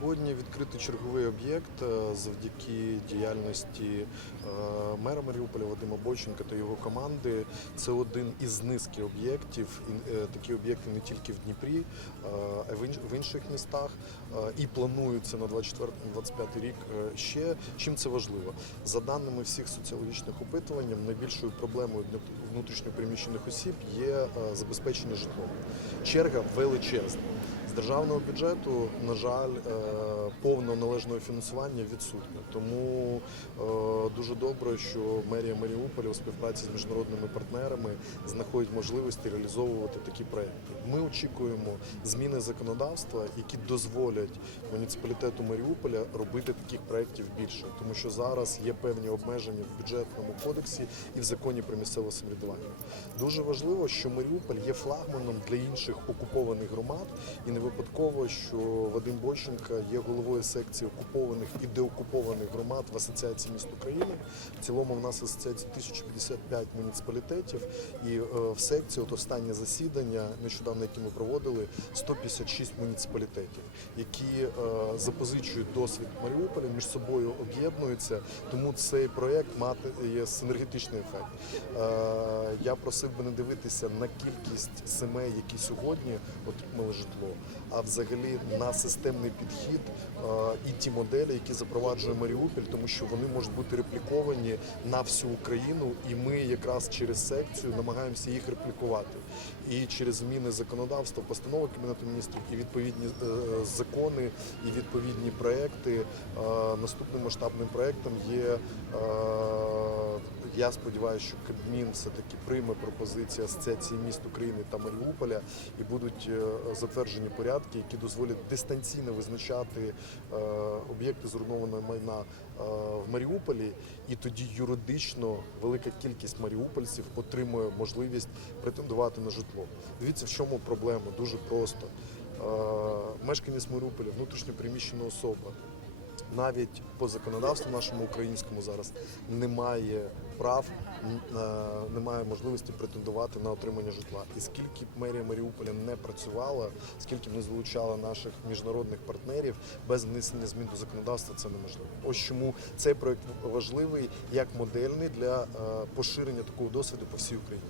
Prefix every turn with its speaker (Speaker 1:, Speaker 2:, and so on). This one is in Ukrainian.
Speaker 1: Сьогодні відкритий черговий об'єкт е, завдяки діяльності е, мера Маріуполя Вадима Бойченка та його команди. Це один із низки об'єктів. Е, Такі об'єкти не тільки в Дніпрі, а й в інших містах. І плануються на 24-25 рік ще. Чим це важливо? За даними всіх соціологічних опитувань, найбільшою проблемою внутрішньопереміщених осіб є забезпечення житлом. Черга величезна. Державного бюджету, на жаль, е, повного належного фінансування відсутнє. Тому е, дуже добре, що мерія Маріуполя у співпраці з міжнародними партнерами знаходить можливості реалізовувати такі проекти. Ми очікуємо зміни законодавства, які дозволять муніципалітету Маріуполя робити таких проєктів більше, тому що зараз є певні обмеження в бюджетному кодексі і в законі про місцеве самоврядування. Дуже важливо, що Маріуполь є флагманом для інших окупованих громад, і не випадково, що Вадим Бойченка є головою секції окупованих і деокупованих громад в Асоціації міст України. В цілому в нас асоціація 1055 муніципалітетів, і е, в секції от останнє засідання, нещодавно яке ми проводили, 156 муніципалітетів, які е, запозичують досвід Маріуполя, між собою об'єднуються. Тому цей проект мати є синергетичний ефект. Е, я просив би не дивитися на кількість сімей, які сьогодні отримали житло, а взагалі на системний підхід і ті моделі, які запроваджує Маріуполь, тому що вони можуть бути репліковані на всю Україну, і ми якраз через секцію намагаємося їх реплікувати. І через зміни законодавства, постанови Кабінету міністрів і відповідні е, закони, і відповідні проекти. Наступним масштабним проектом є. Я сподіваюся, що Кабмін все-таки прийме пропозиції Асоціації міст України та Маріуполя і будуть е, затверджені порядки, які дозволять дистанційно визначати е, об'єкти зруйнованого майна е, в Маріуполі, і тоді юридично велика кількість маріупольців отримує можливість претендувати на житло. Дивіться, в чому проблема дуже просто. Мешканець Маріуполя, внутрішньо переміщена особа, навіть по законодавству нашому українському зараз немає прав, е, немає можливості претендувати на отримання житла. І скільки б мерія Маріуполя не працювала, скільки б не залучала наших міжнародних партнерів, без внесення змін до законодавства це неможливо. Ось чому цей проект важливий як модельний для е, поширення такого досвіду по всій Україні.